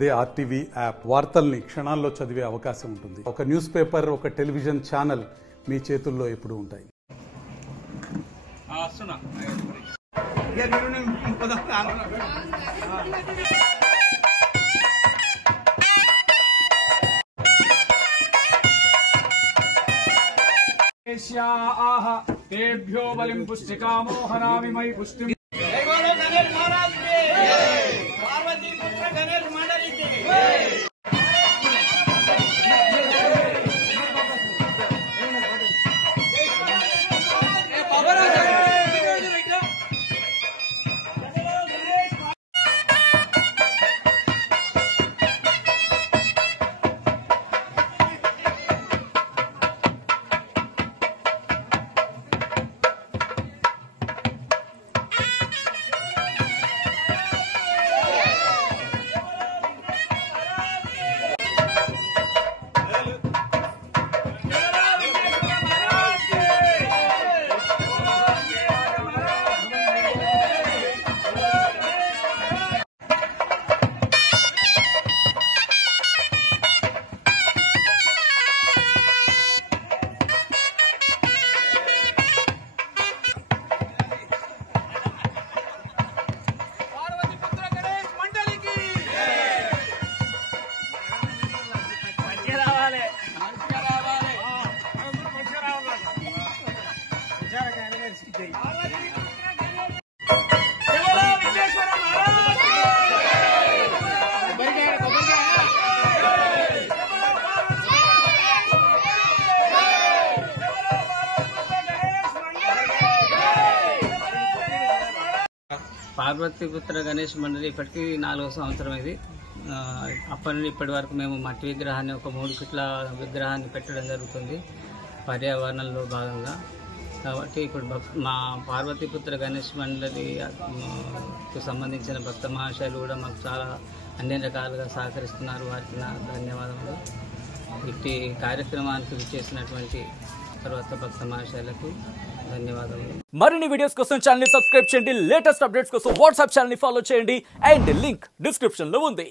అదే RTV app వార్తల్ని క్షణాల్లో చదివే అవకాశం ఉంటుంది. ఒక న్యూస్ పేపర్, ఒక టెలివిజన్ ఛానల్ మీ చేతుల్లో ఎప్పుడూ ఉంటాయి. तेभ्यो बलिं पुष्टिकामो हरामि मयि पुष्टिं పార్వతీపుత్ర గణేష్ మండలి ఇప్పటికీ 4వ సంవత్సరం ఇది. అప్పటి నుండి ఇప్పటి వరకు మేము మట్టి విగ్రహాన్ని ఒక 3 ఫీట్ల విగ్రహాన్ని పెట్టడం జరుగుతుంది పర్యావరణంలో భాగంగా. కాబట్టి ఇప్పుడు మా పార్వతీపుత్ర గణేష్ మండలికి సంబంధించిన భక్త మహాశయులు కూడా మాకు చాలా అన్ని రకాలుగా సహకరిస్తున్నారు. వారికి నా ధన్యవాదములు. ఇట్టి కార్యక్రమానికి విచ్చేసినటువంటి తర్వాత భక్త మహాశయులకు ధన్యవాదములు. మరిన్ని వీడియోస్ కోసం ఛానల్ ని సబ్స్క్రైబ్ చేయండి. లేటెస్ట్ అప్డేట్స్ కోసం వాట్సాప్ ఛానల్ ని ఫాలో చేయండి. అండ్ లింక్ డిస్క్రిప్షన్ లో ఉంది.